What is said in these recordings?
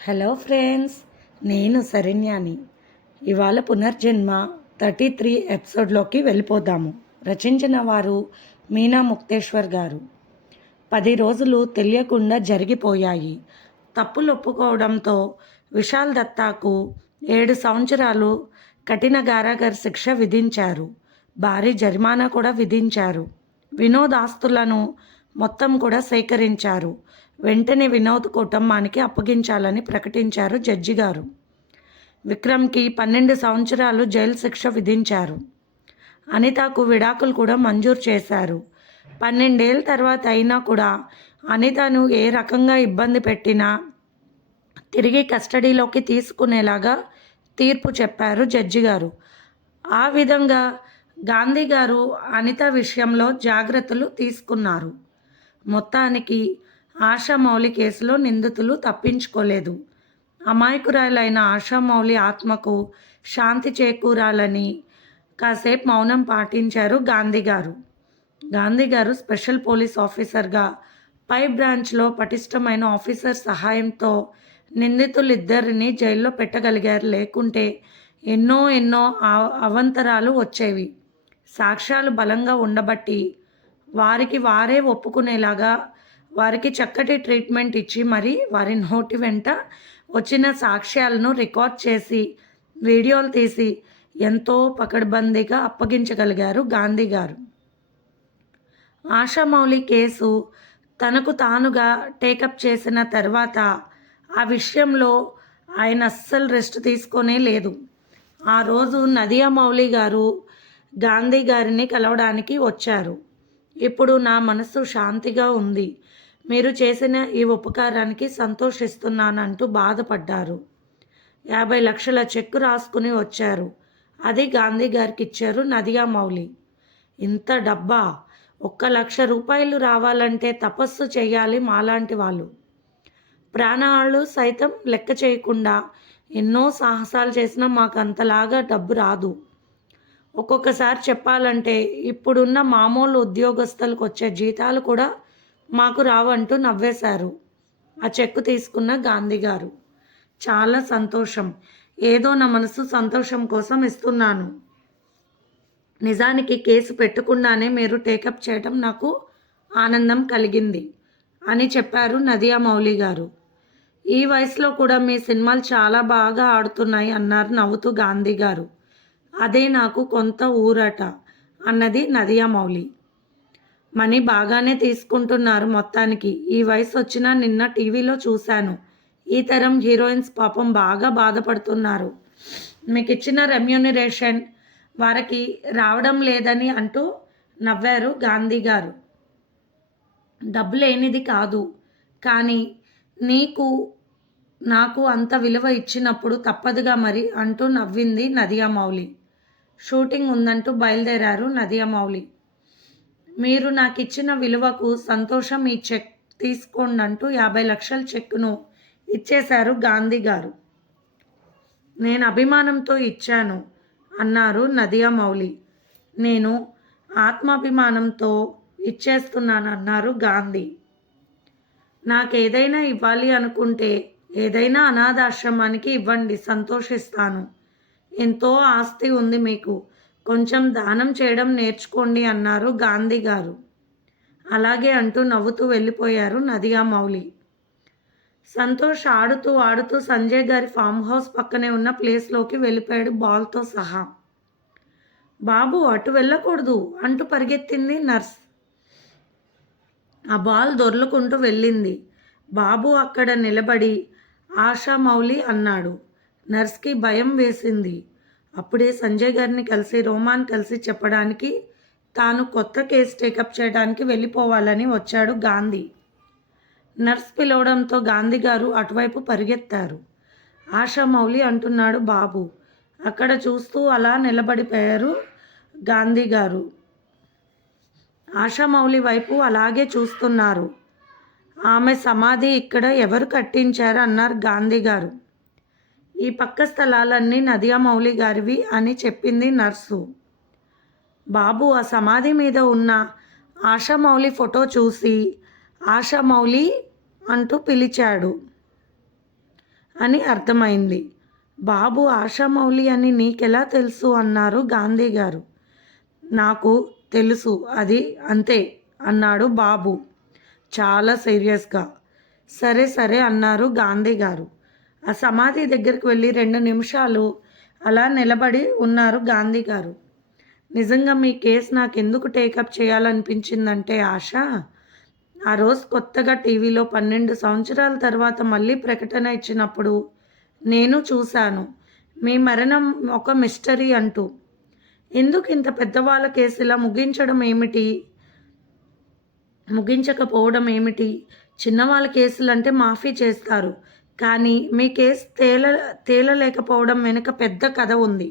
Hello friends, నేను శరణ్యాని. ఇవాళ పునర్జన్మ 33 ఎపిసోడ్లోకి వెళ్ళిపోదాము. రచించిన వారు మీనా ముక్తేశ్వర్ గారు. 10 రోజులు తెలియకుండా జరిగిపోయాయి. తప్పులు ఒప్పుకోవడంతో విశాల్ దత్తాకు 7 సంవత్సరాలు కఠిన కారాగార శిక్ష విధించారు. భారీ జరిమానా కూడా విధించారు. వినోద్ ఆస్తులను మొత్తం కూడా సేకరించారు. వెంటనే వినోద్ కుటుంబానికి అప్పగించాలని ప్రకటించారు జడ్జి గారు. విక్రమ్కి 12 సంవత్సరాలు జైలు శిక్ష విధించారు. అనితకు విడాకులు కూడా మంజూరు చేశారు. 12 ఏళ్ళ తర్వాత అయినా కూడా అనితను ఏ రకంగా ఇబ్బంది పెట్టినా తిరిగి కస్టడీలోకి తీసుకునేలాగా తీర్పు చెప్పారు జడ్జి గారు. ఆ విధంగా గాంధీ గారు అనిత విషయంలో జాగ్రత్తలు తీసుకున్నారు. మొత్తానికి ఆశామౌళి కేసులో నిందితులు తప్పించుకోలేదు. అమాయకురాలైన ఆశామౌళి ఆత్మకు శాంతి చేకూరాలని కాసేపు మౌనం పాటించారు గాంధీ గారు. గాంధీ గారు స్పెషల్ పోలీస్ ఆఫీసర్గా పై బ్రాంచ్లో పటిష్టమైన ఆఫీసర్ సహాయంతో నిందితులిద్దరిని జైల్లో పెట్టగలిగారు. లేకుంటే ఎన్నో అవంతరాలు వచ్చేవి. సాక్ష్యాలు బలంగా ఉండబట్టి వారికి వారే ఒప్పుకునేలాగా వారికి చక్కటి ట్రీట్మెంట్ ఇచ్చి మరి వారి నోటి వెంట వచ్చిన సాక్ష్యాలను రికార్డ్ చేసి వీడియోలు తీసి ఎంతో పకడ్బందీగా అప్పగించగలిగారు గాంధీ గారు. ఆశామౌళి కేసు తనకు తానుగా టేకప్ చేసిన తర్వాత ఆ విషయంలో ఆయన అస్సలు రెస్ట్ తీసుకొనే లేదు. ఆ రోజు నదియా మౌలి గారు గాంధీ గారిని కలవడానికి వచ్చారు. ఇప్పుడు నా మనసు శాంతిగా ఉంది, మీరు చేసిన ఈ ఉపకారానికి సంతోషిస్తున్నానంటూ బాధపడ్డారు. 50 లక్షల చెక్కు రాసుకుని వచ్చారు. అది గాంధీ గారికి ఇచ్చారు నదియా మౌలి. ఇంత డబ్బా! 1,00,000 రావాలంటే తపస్సు చేయాలి మాలాంటి వాళ్ళు. ప్రాణాలు సైతం లెక్క చేయకుండా ఎన్నో సాహసాలు చేసినా మాకు అంతలాగా డబ్బు రాదు. ఒక్కొక్కసారి చెప్పాలంటే ఇప్పుడున్న మామూలు ఉద్యోగస్తులకు వచ్చే జీతాలు కూడా మాకు రావంటూ నవ్వేశారు ఆ చెక్కు తీసుకున్న గాంధీ గారు. చాలా సంతోషం, ఏదో నా మనసు సంతోషం కోసం ఇస్తున్నాను. నిజానికి కేసు పెట్టకుండానే మీరు టేకప్ చేయడం నాకు ఆనందం కలిగింది అని చెప్పారు నదియా మౌలి గారు. ఈ వయసులో కూడా మీ సినిమాలు చాలా బాగా ఆడుతున్నాయి అన్నారు నవ్వుతూ గాంధీ గారు. అదే నాకు కొంత ఊరట అన్నది నదియా మౌలి. మనీ బాగానే తీసుకుంటున్నారు మొత్తానికి. ఈ వయసు వచ్చినా నిన్న టీవీలో చూశాను. ఈ తరం హీరోయిన్స్ పాపం బాగా బాధపడుతున్నారు. మీకు ఇచ్చిన రెమ్యూనరేషన్ వారికి రావడం లేదని అంటూ నవ్వారు గాంధీ గారు. డబ్బు లేనిది కాదు, కానీ నీకు నాకు అంత విలువ ఇచ్చినప్పుడు తప్పదుగా మరి అంటూ నవ్వింది నదియా మౌలి. షూటింగ్ ఉందంటూ బయలుదేరారు నదియా మౌలి. మీరు నాకు ఇచ్చిన విలువకు సంతోషం, ఈ చెక్ తీసుకోండి అంటూ 50 లక్షల చెక్కును ఇచ్చేశారు గాంధీ గారు. నేను అభిమానంతో ఇచ్చాను అన్నారు నదియా మౌలి. నేను ఆత్మాభిమానంతో ఇచ్చేస్తున్నానన్నారు గాంధీ. నాకేదైనా ఇవ్వాలి అనుకుంటే ఏదైనా అనాథాశ్రమానికి ఇవ్వండి, సంతోషిస్తాను. ఎంతో ఆస్తి ఉంది మీకు, కొంచెం దానం చేయడం నేర్చుకోండి అన్నారు గాంధీ గారు. అలాగే అంటూ నవ్వుతూ వెళ్ళిపోయారు నదియా మౌలి. సంతోష్ ఆడుతూ ఆడుతూ సంజయ్ గారి ఫామ్ హౌస్ పక్కనే ఉన్న ప్లేస్లోకి వెళ్ళిపోయాడు బాల్తో సహా. బాబు అటు వెళ్ళకూడదు అంటూ పరిగెత్తింది నర్స్. ఆ బాల్ దొర్లుకుంటూ వెళ్ళింది. బాబు అక్కడ నిలబడి ఆశామౌలి అన్నాడు. నర్స్కి భయం వేసింది. అప్పుడే సంజయ్ గారిని కలిసి రోమాన్ కలిసి చెప్పడానికి తాను కొత్త కేసు టేకప్ చేయడానికి వెళ్ళిపోవాలని వచ్చాడు గాంధీ. నర్స్ పిలవడంతో గాంధీ గారు అటువైపు పరిగెత్తారు. ఆశామౌలి అంటున్నాడు బాబు. అక్కడ చూస్తూ అలా నిలబడిపోయారు గాంధీ గారు. ఆశామౌలి వైపు అలాగే చూస్తున్నారు. ఆమె సమాధి ఇక్కడ ఎవరు కట్టించారు అన్నారు గాంధీ గారు. ఈ పక్క స్థలాలన్నీ నదియా మౌలి గారివి అని చెప్పింది నర్సు. బాబు ఆ సమాధి మీద ఉన్న ఆశామౌలి ఫోటో చూసి ఆశామౌలి అంటూ పిలిచాడు. అని అర్థమైంది. బాబు ఆశామౌళి అని నీకెలా తెలుసు అన్నారు గాంధీ గారు. నాకు తెలుసు, అది అంతే అన్నాడు బాబు చాలా సీరియస్గా. సరే సరే అన్నారు గాంధీ గారు. ఆ సమాధి దగ్గరికి వెళ్ళి 2 నిమిషాలు అలా నిలబడి ఉన్నారు గాంధీ గారు. నిజంగా మీ కేసు నాకెందుకు టేకప్ చేయాలనిపించిందంటే ఆశ, ఆ రోజు కొత్తగా టీవీలో 12 సంవత్సరాల తర్వాత మళ్ళీ ప్రకటన ఇచ్చినప్పుడు నేను చూశాను, మీ మరణం ఒక మిస్టరీ అంటూ. ఎందుకు ఇంత పెద్దవాళ్ళ కేసు ఇలా ముగించకపోవడం ఏమిటి? చిన్నవాళ్ళ కేసులంటే మాఫీ చేస్తారు, కానీ మీ కేసు తేలలేకపోవడం వెనుక పెద్ద కథ ఉంది,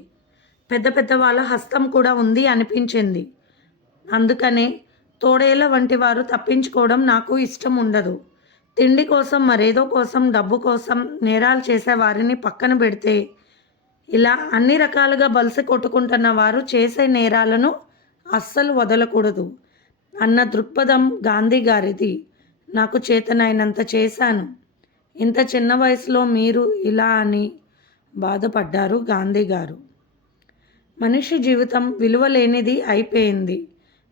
పెద్ద వాళ్ళ హస్తం కూడా ఉంది అనిపించింది. అందుకనే తోడేళ్ల వంటి వారు తప్పించుకోవడం నాకు ఇష్టం ఉండదు. తిండి కోసం, మరేదో కోసం, డబ్బు కోసం నేరాలు చేసే వారిని పక్కన పెడితే, ఇలా అన్ని రకాలుగా బలిసి కొట్టుకుంటున్న వారు చేసే నేరాలను అస్సలు వదలకూడదు అన్న దృక్పథం గాంధీ గారిది. నాకు చేతనైనంత చేశాను. ఇంత చిన్న వయసులో మీరు ఇలా అని బాధపడ్డారు గాంధీ గారు. మనిషి జీవితం విలువలేనిది అయిపోయింది.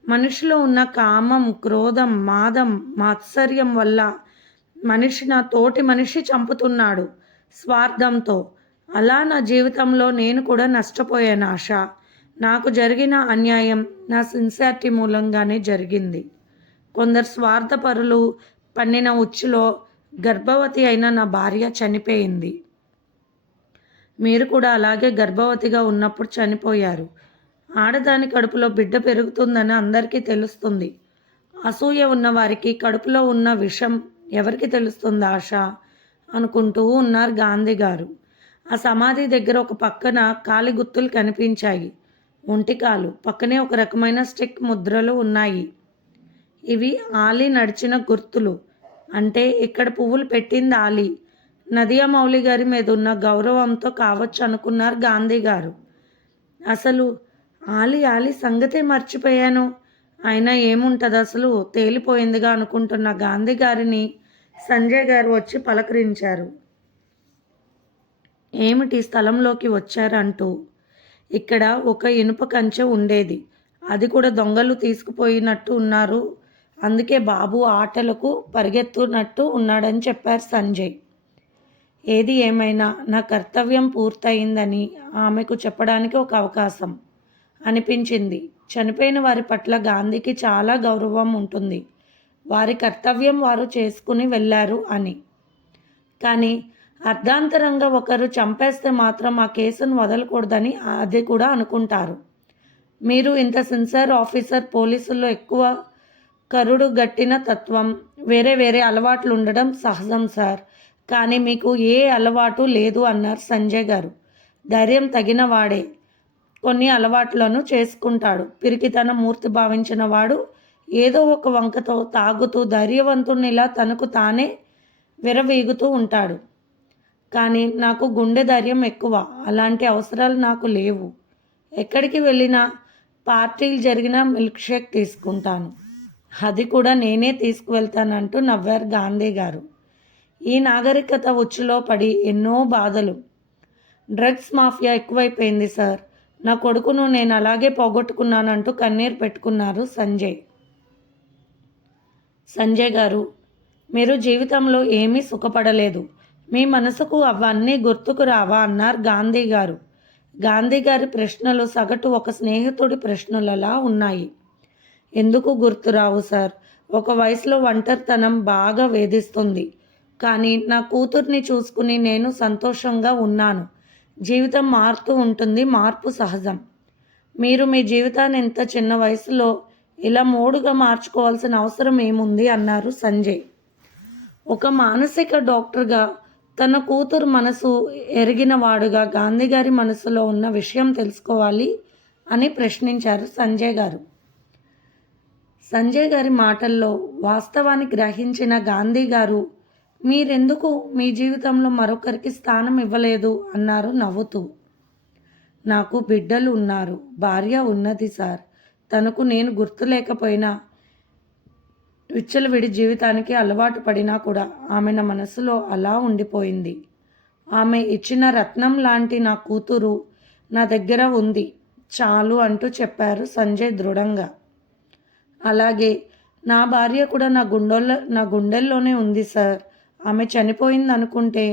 మనిషిలో ఉన్న కామం, క్రోధం, మాదం, మాత్సర్యం వల్ల నా తోటి మనిషి చంపుతున్నాడు స్వార్థంతో. అలా నా జీవితంలో నేను కూడా నష్టపోయాను ఆశ. నాకు జరిగిన అన్యాయం నా సిన్సియారిటీ మూలంగానే జరిగింది. కొందరు స్వార్థపరులు పన్నిన ఉచ్చులో గర్భవతి అయిన నా భార్య చనిపోయింది. మీరు కూడా అలాగే గర్భవతిగా ఉన్నప్పుడు చనిపోయారు. ఆడదాని కడుపులో బిడ్డ పెరుగుతుందని అందరికీ తెలుస్తుంది. అసూయ ఉన్న వారికి కడుపులో ఉన్న విషం ఎవరికి తెలుస్తుంది ఆశ అనుకుంటూ ఉన్నారు గాంధీ గారు. ఆ సమాధి దగ్గర ఒక పక్కన కాలి గుర్తులు కనిపించాయి. ఒంటికాలు పక్కనే ఒక రకమైన స్టిక్ ముద్రలు ఉన్నాయి. ఇవి ఆలి నడిచిన గుర్తులు. అంటే ఇక్కడ పువ్వులు పెట్టింది ఆలి. నదియా మౌలి గారి మీద ఉన్న గౌరవంతో కావచ్చు అనుకున్నారు గాంధీ గారు. అసలు ఆలి సంగతే మర్చిపోయాను. అయినా ఏముంటుంది, అసలు తేలిపోయిందిగా అనుకుంటున్న గాంధీ గారిని సంజయ్ గారు వచ్చి పలకరించారు. ఏమిటి స్థలంలోకి వచ్చారంటూ. ఇక్కడ ఒక ఇనుప కంచె ఉండేది, అది కూడా దొంగలు తీసుకుపోయినట్టు ఉన్నారు, అందుకే బాబు ఆటలకు పరిగెత్తునట్టు ఉన్నాడని చెప్పారు సంజయ్. ఏది ఏమైనా నా కర్తవ్యం పూర్తయిందని ఆమెకు చెప్పడానికి ఒక అవకాశం అనిపించింది. చనిపోయిన వారి పట్ల గాంధీకి చాలా గౌరవం ఉంటుంది. వారి కర్తవ్యం వారు చేసుకుని వెళ్ళారు అని. కానీ అర్ధాంతరంగా ఒకరు చంపేస్తే మాత్రం ఆ కేసును వదలకూడదని అది కూడా అనుకుంటారు. మీరు ఇంత సిన్సియర్ ఆఫీసర్, పోలీసుల్లో ఎక్కువ కరుడు గట్టిన తత్వం, వేరే అలవాట్లు ఉండడం సహజం సార్. కానీ మీకు ఏ అలవాటు లేదు అన్నారు సంజయ్ గారు. ధైర్యం తగిన వాడే కొన్ని అలవాట్లను చేసుకుంటాడు. పిరికితన మూర్తి భావించిన వాడు ఏదో ఒక వంకతో తాగుతూ ధైర్యవంతునిలా తనకు తానే విరవీగుతూ ఉంటాడు. కానీ నాకు గుండె ధైర్యం ఎక్కువ. అలాంటి అవసరాలు నాకు లేవు. ఎక్కడికి వెళ్ళినా పార్టీలు జరిగిన మిల్క్ షేక్ తీసుకుంటాను, అది కూడా నేనే తీసుకువెళ్తానంటూ నవ్వారు గాంధీ గారు. ఈ నాగరికత ఉచ్చులో పడి ఎన్నో బాధలు. డ్రగ్స్ మాఫియా ఎక్కువైపోయింది సార్. నా కొడుకును నేను అలాగే పోగొట్టుకున్నానంటూ కన్నీరు పెట్టుకున్నారు సంజయ్ గారు. మీరు జీవితంలో ఏమీ సుఖపడలేదు. మీ మనసుకు అవన్నీ గుర్తుకు రావా అన్నారు గాంధీ గారు. గాంధీ గారి ప్రశ్నలు సగటు ఒక స్నేహితుడి ప్రశ్నలలా ఉన్నాయి. ఎందుకు గుర్తురావు సార్? ఒక వయసులో ఒంటరితనం బాగా వేధిస్తుంది. కానీ నా కూతుర్ని చూసుకుని నేను సంతోషంగా ఉన్నాను. జీవితం మారుతూ ఉంటుంది, మార్పు సహజం. మీరు మీ జీవితాన్ని ఇంత చిన్న వయసులో ఇలా మోడుగా మార్చుకోవాల్సిన అవసరం ఏముంది అన్నారు సంజయ్. ఒక మానసిక డాక్టర్గా, తన కూతురు మనసు ఎరిగిన వాడుగా గాంధీ గారి మనసులో ఉన్న విషయం తెలుసుకోవాలి అని ప్రశ్నించారు సంజయ్ గారు. సంజయ్ గారి మాటల్లో వాస్తవాన్ని గ్రహించిన గాంధీ గారు, మీరెందుకు మీ జీవితంలో మరొకరికి స్థానం ఇవ్వలేదు అన్నారు నవ్వుతూ. నాకు బిడ్డలు ఉన్నారు, భార్య ఉన్నది సార్. తనకు నేను గుర్తులేకపోయినా, విచ్చలవిడి జీవితానికి అలవాటు పడినా కూడా ఆమె నా మనసులో అలా ఉండిపోయింది. ఆమె ఇచ్చిన రత్నం లాంటి నా కూతురు నా దగ్గర ఉంది చాలు అంటూ చెప్పారు సంజయ్ దృఢంగా. అలాగే నా భార్య కూడా నా గుండెల్లోనే ఉంది సార్. ఆమె చనిపోయింది అనుకుంటే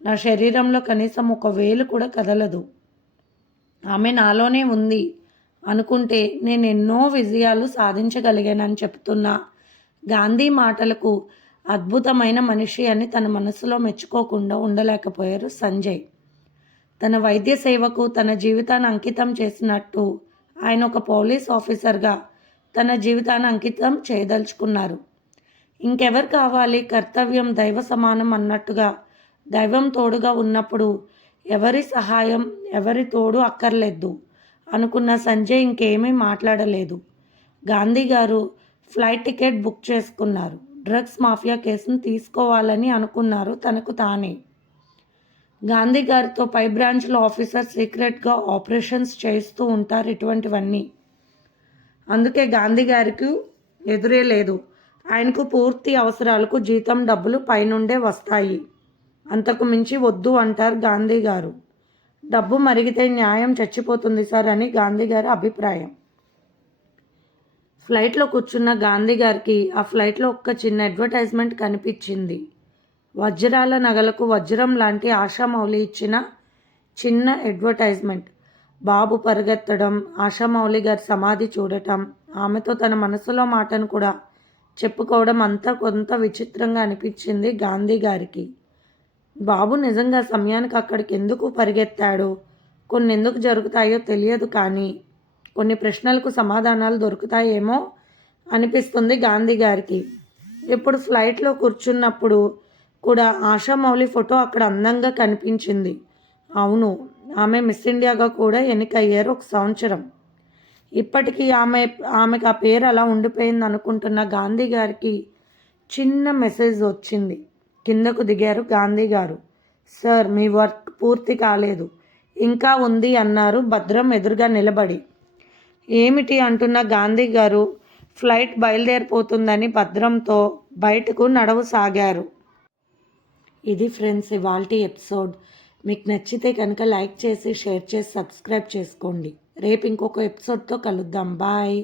నా శరీరంలో కనీసం ఒక వేలు కూడా కదలదు. ఆమె నాలోనే ఉంది అనుకుంటే నేను ఎన్నో విజయాలు సాధించగలిగానని చెప్తున్న గాంధీ మాటలకు అద్భుతమైన మనిషి అని తన మనసులో మెచ్చుకోకుండా ఉండలేకపోయారు సంజయ్. తన వైద్య సేవకు తన జీవితాన్ని అంకితం చేసినట్టు ఆయన ఒక పోలీస్ ఆఫీసర్గా తన జీవితాన్ని అంకితం చేయదలుచుకున్నారు. ఇంకెవరు కావాలి, కర్తవ్యం దైవ సమానం అన్నట్టుగా దైవం తోడుగా ఉన్నప్పుడు ఎవరి సహాయం ఎవరి తోడు అక్కర్లేదు అనుకున్న సంజయ్ ఇంకేమీ మాట్లాడలేదు. గాంధీ గారు ఫ్లైట్ టికెట్ బుక్ చేసుకున్నారు. డ్రగ్స్ మాఫియా కేసును తీసుకోవాలని అనుకున్నారు తనకు తానే. గాంధీ గారితో పై బ్రాంచ్లో ఆఫీసర్ సీక్రెట్గా ఆపరేషన్స్ చేస్తూ ఉంటారు ఇటువంటివన్నీ. అందుకే గాంధీ గారికి ఎదురే లేదు. ఆయనకు పూర్తి అవసరాలకు జీతం డబ్బులు పైనుండే వస్తాయి. అంతకు మించి వద్దు అంటారు గాంధీ గారు. డబ్బు మరిగితే న్యాయం చచ్చిపోతుంది సార్ అని గాంధీ గారి అభిప్రాయం. ఫ్లైట్లో కూర్చున్న గాంధీ గారికి ఆ ఫ్లైట్లో ఒక్క చిన్న అడ్వర్టైజ్మెంట్ కనిపించింది. వజ్రాల నగలకు వజ్రం లాంటి ఆశామౌలి ఇచ్చిన చిన్న అడ్వర్టైజ్మెంట్. బాబు పరిగెత్తడం, ఆశామౌలి గారి సమాధి చూడటం, ఆమెతో తన మనసులో మాటను కూడా చెప్పుకోవడం అంతా కొంత విచిత్రంగా అనిపించింది గాంధీ గారికి. బాబు నిజంగా సమయానికి అక్కడికి ఎందుకు పరిగెత్తాడో, కొన్ని ఎందుకు జరుగుతాయో తెలియదు, కానీ కొన్ని ప్రశ్నలకు సమాధానాలు దొరుకుతాయేమో అనిపిస్తుంది గాంధీ గారికి. ఇప్పుడు ఫ్లైట్లో కూర్చున్నప్పుడు కూడా ఆశామౌలి ఫోటో అక్కడ అందంగా కనిపించింది. అవును, ఆమె మిస్ ఇండియాగా కూడా ఎన్నికయ్యారు ఒక సంవత్సరం. ఇప్పటికీ ఆమెకు ఆ పేరు అలా ఉండిపోయింది అనుకుంటున్న గాంధీ గారికి చిన్న మెసేజ్ వచ్చింది. కిందకు దిగారు గాంధీ గారు. సార్, మీ వర్క్ పూర్తి కాలేదు, ఇంకా ఉంది అన్నారు భద్రం ఎదురుగా నిలబడి. ఏమిటి అంటున్న గాంధీ గారు ఫ్లైట్ బయలుదేరిపోతుందని భద్రంతో బయటకు నడవసాగారు. ఇది ఫ్రెండ్స్ ఇవాల్టి ఎపిసోడ్. మీకు నచ్చితే కనుక లైక్ చేసి షేర్ చేసి సబ్స్క్రైబ్ చేసుకోండి. రేపు ఇంకొక ఎపిసోడ్తో కలుద్దాం. బాయ్.